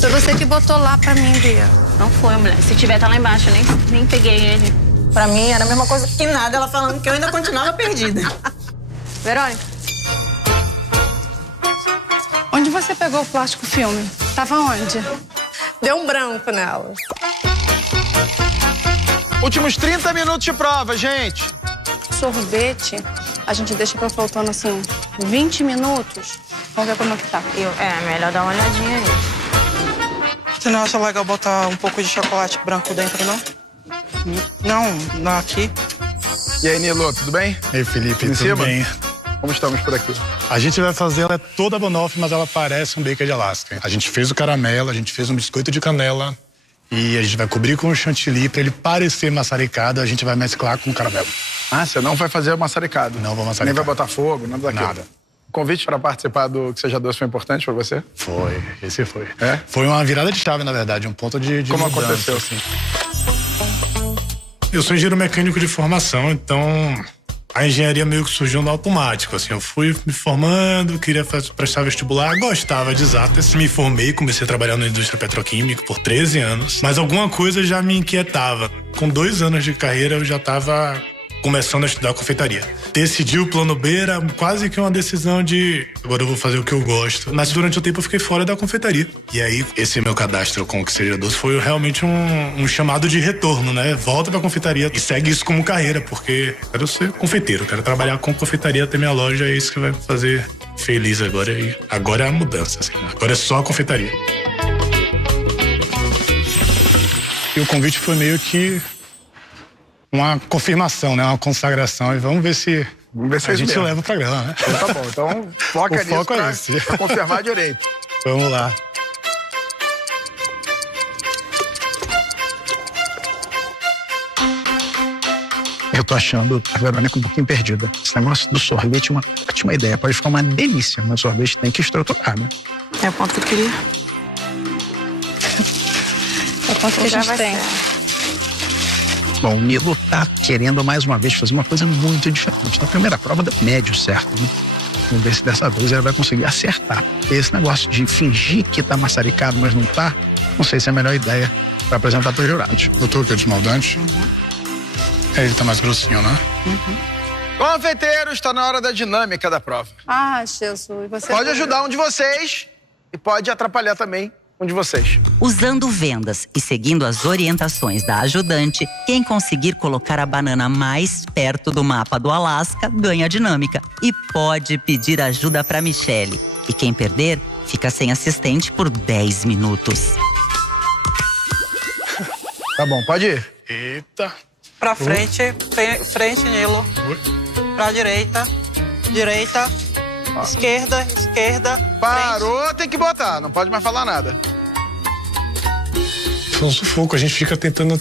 Foi você que botou lá pra mim, Bia. Não foi, mulher. Se tiver, tá lá embaixo. Eu nem peguei ele. Pra mim, era a mesma coisa que nada. Ela falando que eu ainda continuava perdida. Verônica. Onde você pegou o plástico filme? Tava onde? Deu um branco nela. Últimos 30 minutos de prova, gente. Sorvete, a gente deixa pra faltando assim 20 minutos. Vamos ver como é que tá. Melhor dar uma olhadinha aí. Você não acha legal botar um pouco de chocolate branco dentro, não? Não aqui. E aí, Nilo, tudo bem? E aí, Felipe, Em tudo cima? bem? Como estamos por aqui? A gente vai fazer, ela é toda banoffee, mas ela parece um bacon de Alasca. A gente fez o caramelo, a gente fez um biscoito de canela e a gente vai cobrir com chantilly pra ele parecer maçaricado, a gente vai mesclar com o caramelo. Ah, você não vai fazer maçaricado? Não vou maçaricar. Nem vai botar fogo, nada daquilo? Nada. O convite para participar do Que Seja Doce foi importante pra você? Foi, esse foi. É? Foi uma virada de chave, na verdade, um ponto de Como mudança, aconteceu? assim. Eu sou engenheiro mecânico de formação, então a engenharia meio que surgiu no automático, assim. Eu fui me formando, queria prestar vestibular, gostava de exatas. Me formei, comecei a trabalhar na indústria petroquímica por 13 anos. Mas alguma coisa já me inquietava. Com 2 anos de carreira, eu já estava começando a estudar confeitaria. Decidir o plano B era quase que uma decisão de agora eu vou fazer o que eu gosto. Mas durante o tempo eu fiquei fora da confeitaria. E aí, esse meu cadastro com o Que Seja Doce foi realmente um chamado de retorno, né? Volta pra confeitaria e segue isso como carreira, porque eu quero ser confeiteiro, quero trabalhar com confeitaria, ter minha loja, é isso que vai fazer feliz agora. E agora é a mudança, assim, né? Agora é só a confeitaria. E o convite foi meio que uma confirmação, né? Uma consagração. E vamos ver se a gente mesmo leva o programa, né? Então tá bom. Então foca nisso foco é esse. pra confirmar direito. Vamos lá. Eu tô achando a Verônica um pouquinho perdida. Esse negócio do sorvete é uma ótima ideia. Pode ficar uma delícia, mas o sorvete tem que estruturar, né? É o ponto que eu queria. É o ponto que a gente tem. Bom, o Nilo tá querendo mais uma vez fazer uma coisa muito diferente. Na primeira prova deu médio certo, né? Vamos ver se dessa vez ele vai conseguir acertar. Esse negócio de fingir que tá maçaricado, mas não tá, não sei se é a melhor ideia pra apresentar pros jurados. Doutor, que é desmaldante? Ele tá mais grossinho, né? Confeiteiros, está na hora da dinâmica da prova. Ah, Jesus. Você Pode ajudar um de vocês e pode atrapalhar também um de vocês. Usando vendas e seguindo as orientações da ajudante, quem conseguir colocar a banana mais perto do mapa do Alasca ganha a dinâmica e pode pedir ajuda para Michele. E quem perder fica sem assistente por 10 minutos. Tá bom, pode ir. Eita. Pra frente, frente, Nilo. Pra direita, direita. Esquerda, esquerda. Parou, frente. Tem que botar, não pode mais falar nada. Foi um sufoco, a gente fica tentando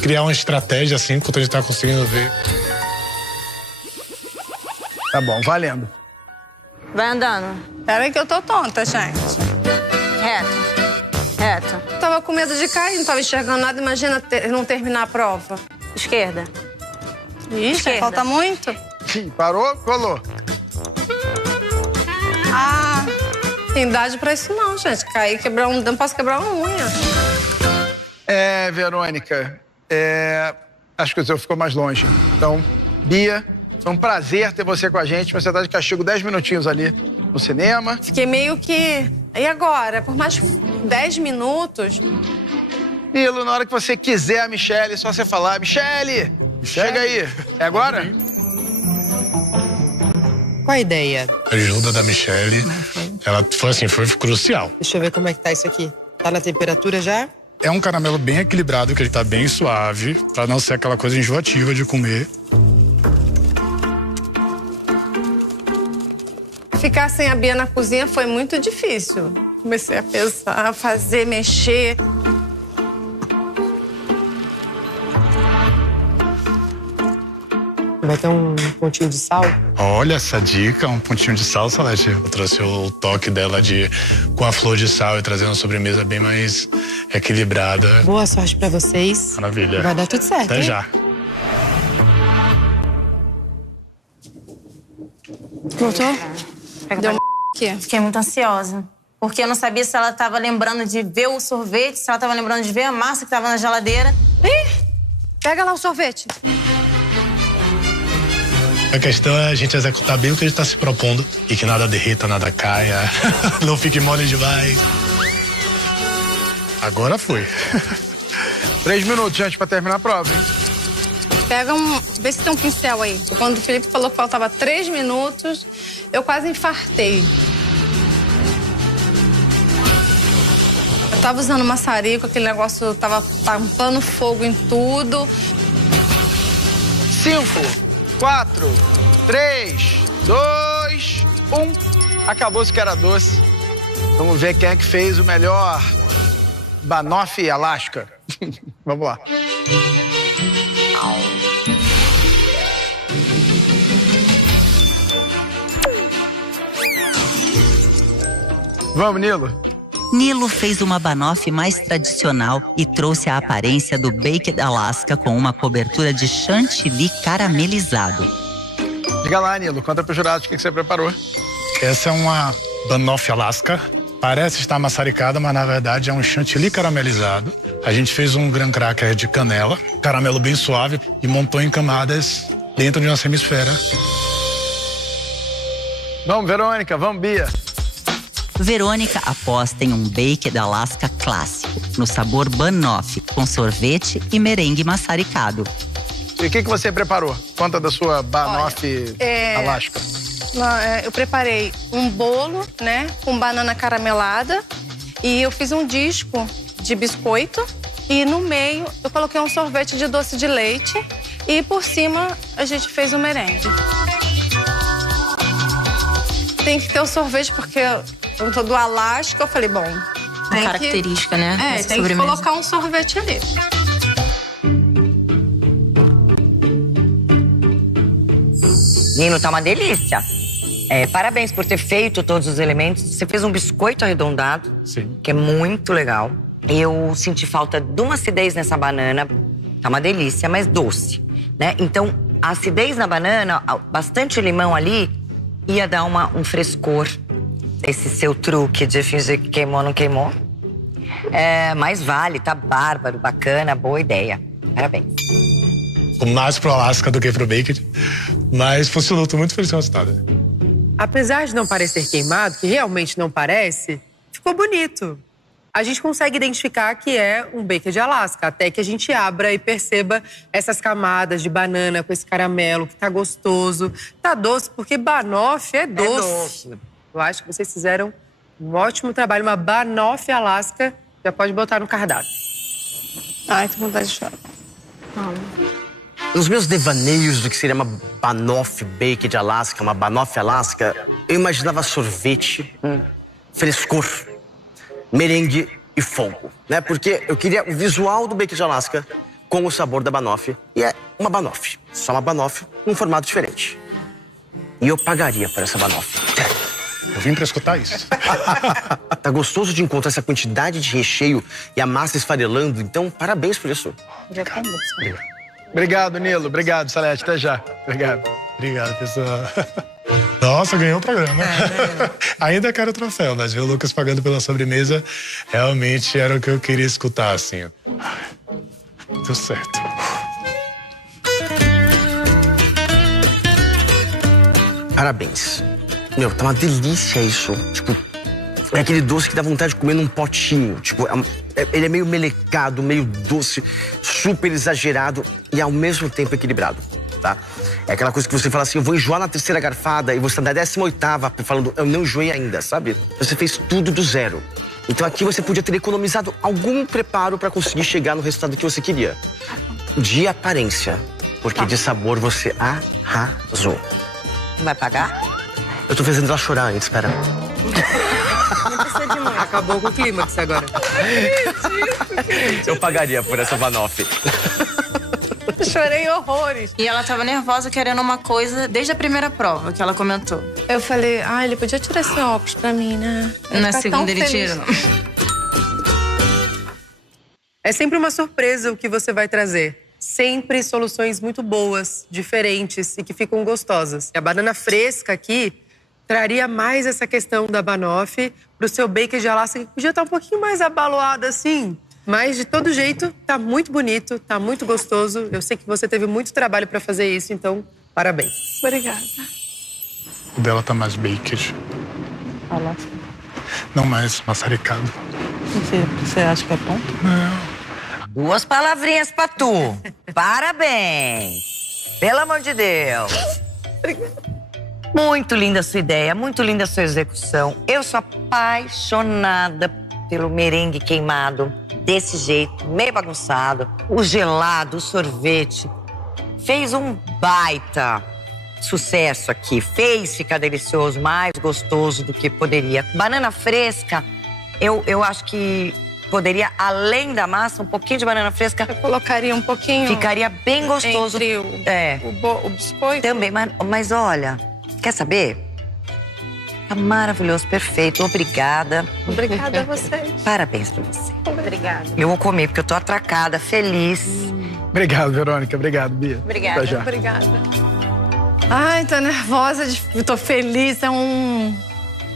criar uma estratégia assim, enquanto a gente tá conseguindo ver. Tá bom, valendo. Vai andando. Peraí que eu tô tonta, gente. Reto. Reto. Tava com medo de cair, não tava enxergando nada. Imagina não terminar a prova. Esquerda. Ixi, Esquerda. falta muito? Sim, parou, colou. Ah, tem idade pra isso não, gente. Cair, quebrar um... Não posso quebrar uma unha. Verônica, acho que o seu ficou mais longe. Então, Bia, foi um prazer ter você com a gente. Você tá de castigo 10 minutinhos ali no cinema. Fiquei meio que... E agora? Por mais 10 minutos... Nilo, na hora que você quiser a Michele, é só você falar. Michele, chega aí. É agora? Qual a ideia? A ajuda da Michele, ela foi crucial. Deixa eu ver como é que tá isso aqui. Tá na temperatura já? É um caramelo bem equilibrado, que ele tá bem suave, pra não ser aquela coisa enjoativa de comer. Ficar sem a Bia na cozinha foi muito difícil. Comecei a pensar, a fazer, mexer. Vai ter um pontinho de sal? Olha essa dica, um pontinho de sal, Salete. Eu trouxe o toque dela com a flor de sal e trazer uma sobremesa bem mais equilibrada. Boa sorte pra vocês. Maravilha. Vai dar tudo certo, Até hein? já. Voltou? Deu um quê? Fiquei muito ansiosa. Porque eu não sabia se ela tava lembrando de ver o sorvete, se ela tava lembrando de ver a massa que tava na geladeira. Ih! Pega lá o sorvete. A questão é a gente executar bem o que a gente tá se propondo e que nada derreta, nada caia, não fique mole demais. Agora foi. 3 minutos, gente, pra terminar a prova, hein? Pega Vê se tem um pincel aí. Quando o Felipe falou que faltava 3 minutos, eu quase infartei. Eu tava usando maçarico, aquele negócio tava tampando fogo em tudo. 5, 4, 3, 2, 1. Acabou-se que era doce. Vamos ver quem é que fez o melhor banoffee Alaska. Vamos lá. Vamos, Nilo. Nilo fez uma banoffee mais tradicional e trouxe a aparência do Baked Alaska com uma cobertura de chantilly caramelizado. Diga lá, Nilo, conta para os jurados o que você preparou. Essa é uma banoffee Alaska. Parece estar maçaricada, mas na verdade é um chantilly caramelizado. A gente fez um graham cracker de canela, caramelo bem suave e montou em camadas dentro de uma semisfera. Vamos, Verônica, vamos, Bia. Verônica aposta em um Baked Alaska clássico, no sabor banoffee, com sorvete e merengue maçaricado. E o que você preparou? Conta da sua banoffee Alaska. Eu preparei um bolo, né, com banana caramelada. E eu fiz um disco de biscoito. E no meio eu coloquei um sorvete de doce de leite. E por cima a gente fez um merengue. Tem que ter o sorvete porque eu tô do Alasca. Eu falei, bom, tem característica, né? Tem que colocar um sorvete ali. Nino, tá uma delícia. Parabéns por ter feito todos os elementos. Você fez um biscoito arredondado, que é muito legal. Eu senti falta de uma acidez nessa banana. Tá uma delícia, mas doce, né? Então, a acidez na banana, bastante limão ali, ia dar um frescor. Esse seu truque de fingir que queimou, não queimou. Mas vale, tá bárbaro, bacana, boa ideia. Parabéns. Mais pro Alaska do que pro Baked, mas funcionou, tô muito feliz com o resultado. Apesar de não parecer queimado, que realmente não parece, ficou bonito. A gente consegue identificar que é um Baked Alaska, até que a gente abra e perceba essas camadas de banana com esse caramelo, que tá gostoso. Tá doce, porque banoffee é doce. Eu acho que vocês fizeram um ótimo trabalho, uma banoffee Alaska, já pode botar no cardápio. Ai, tô com vontade de chorar. Nos meus devaneios do que seria uma banoffee Baked Alaska, uma banoffee Alaska, eu imaginava sorvete, frescor, merengue e fogo, né? Porque eu queria o visual do Baked Alaska com o sabor da banoffee. E é uma banoffee, só uma banoffee num formato diferente. E eu pagaria por essa banoffee. Eu vim pra escutar isso. Tá gostoso de encontrar essa quantidade de recheio e a massa esfarelando, então parabéns por isso. Obrigado, Nilo. Obrigado, Salete. Até já. Obrigado. Obrigado, pessoal. Nossa, ganhou o programa. Ainda quero o troféu, mas ver o Lucas pagando pela sobremesa realmente era o que eu queria escutar, assim. Deu certo. Parabéns. Meu, tá uma delícia isso. Tipo, é aquele doce que dá vontade de comer num potinho. Tipo, ele é meio melecado, meio doce, super exagerado e ao mesmo tempo equilibrado, tá? É aquela coisa que você fala assim, eu vou enjoar na terceira garfada e você tá na 18ª falando, eu não enjoei ainda, sabe? Você fez tudo do zero. Então aqui você podia ter economizado algum preparo pra conseguir chegar no resultado que você queria. De aparência, porque de sabor você arrasou. Vai pagar? Eu tô fazendo ela chorar antes, espera. Não precisa de mãe. Acabou com o clímax agora. Eu pagaria por essa banoffee. Chorei horrores. E ela tava nervosa querendo uma coisa desde a primeira prova que ela comentou. Eu falei, ele podia tirar esse óculos pra mim, né? Na segunda ele tira. É sempre uma surpresa o que você vai trazer. Sempre soluções muito boas, diferentes e que ficam gostosas. A banana fresca aqui traria mais essa questão da banoffee pro seu Baked Alaska, que podia estar um pouquinho mais abaloado assim. Mas, de todo jeito, tá muito bonito, tá muito gostoso. Eu sei que você teve muito trabalho pra fazer isso, então, parabéns. Obrigada. O dela tá mais baked. Não mais maçaricado. Você acha que é bom? Não. 2 palavrinhas pra tu. Parabéns. Pelo amor de Deus. Muito linda a sua ideia, muito linda a sua execução. Eu sou apaixonada pelo merengue queimado. Desse jeito, meio bagunçado. O gelado, o sorvete. Fez um baita sucesso aqui. Fez ficar delicioso, mais gostoso do que poderia. Banana fresca, eu acho que poderia, além da massa, um pouquinho de banana fresca. Eu colocaria um pouquinho. Ficaria bem gostoso. Entre o biscoito. Também, mas olha, quer saber? Tá maravilhoso, perfeito. Obrigada. Obrigada a vocês. Parabéns pra você. Obrigada. Eu vou comer, porque eu tô atracada, feliz. Obrigado, Verônica. Obrigado, Bia. Obrigada. Até já. Obrigada. Ai, tô nervosa, tô feliz. É um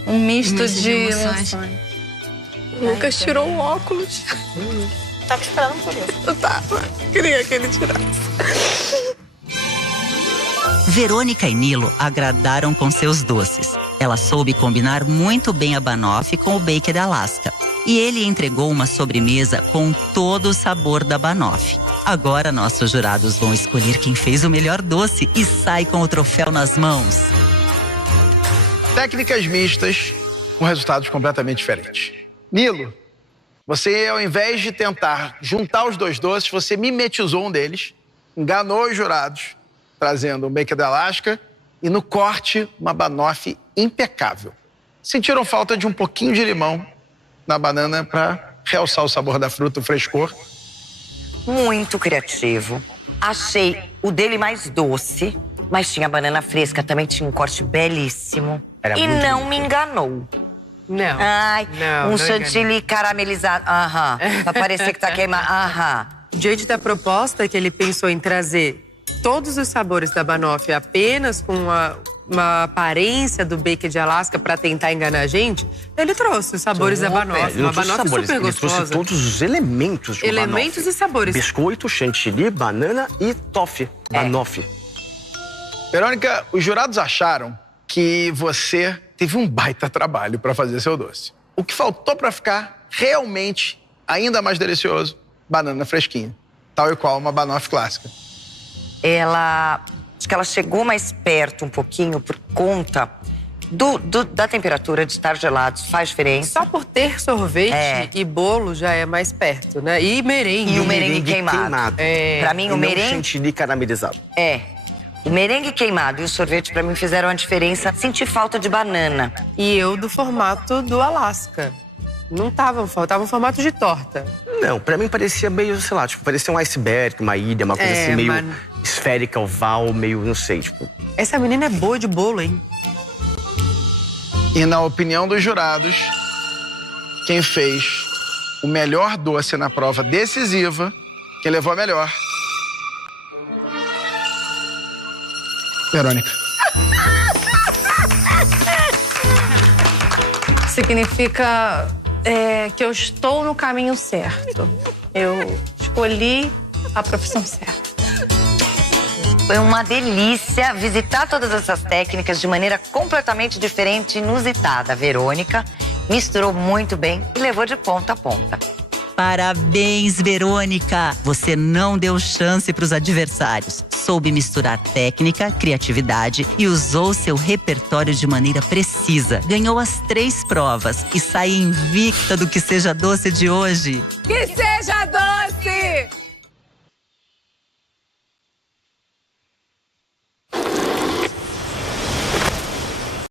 misto de emoções. O Lucas tirou o óculos. Tava esperando por isso. Eu tava. Queria que ele tirasse. Verônica e Nilo agradaram com seus doces. Ela soube combinar muito bem a banoffee com o Baked Alaska. E ele entregou uma sobremesa com todo o sabor da banoffee. Agora nossos jurados vão escolher quem fez o melhor doce e sai com o troféu nas mãos. Técnicas mistas com resultados completamente diferentes. Nilo, você, ao invés de tentar juntar os dois doces, você mimetizou um deles, enganou os jurados, trazendo um Baked Alaska e, no corte, uma banoffee impecável. Sentiram falta de um pouquinho de limão na banana para realçar o sabor da fruta, o frescor. Muito criativo. Achei o dele mais doce, mas tinha banana fresca, também tinha um corte belíssimo. E não me enganou. Não. Ai, não chantilly caramelizado. Aham. Pra parecer que tá queimado. Aham. Diante da proposta que ele pensou em trazer todos os sabores da banoffee apenas com uma aparência do Baked Alaska para tentar enganar a gente, ele trouxe os sabores da banoffee. Uma banoffee super gostosa. Ele trouxe todos os elementos de uma elementos banoffee. E sabores. Biscoito, chantilly, banana e toffee. Banoffee. Verônica, os jurados acharam que você teve um baita trabalho para fazer seu doce. O que faltou para ficar realmente ainda mais delicioso, banana fresquinha. Tal e qual uma banoffee clássica. Acho que ela chegou mais perto um pouquinho por conta da temperatura, de estar gelados, faz diferença. Só por ter sorvete e bolo já é mais perto, né? E merengue. E o merengue queimado. Pra mim, o merengue... não chantilly caramelizado. O merengue queimado e o sorvete, pra mim, fizeram a diferença. Senti falta de banana. E eu do formato do Alaska. Não faltava um formato de torta. Não, pra mim parecia meio, sei lá, tipo, parecia um iceberg, uma ilha, uma coisa assim meio esférica, oval, meio, não sei, tipo... Essa menina é boa de bolo, hein? E na opinião dos jurados, quem fez o melhor doce na prova decisiva, quem levou a melhor... Verônica. Significa que eu estou no caminho certo. Eu escolhi a profissão certa. Foi uma delícia visitar todas essas técnicas de maneira completamente diferente e inusitada. A Verônica misturou muito bem e levou de ponta a ponta. Parabéns, Verônica! Você não deu chance para os adversários. Soube misturar técnica, criatividade e usou seu repertório de maneira precisa. Ganhou as 3 provas e sai invicta do Que Seja Doce de hoje. Que seja doce!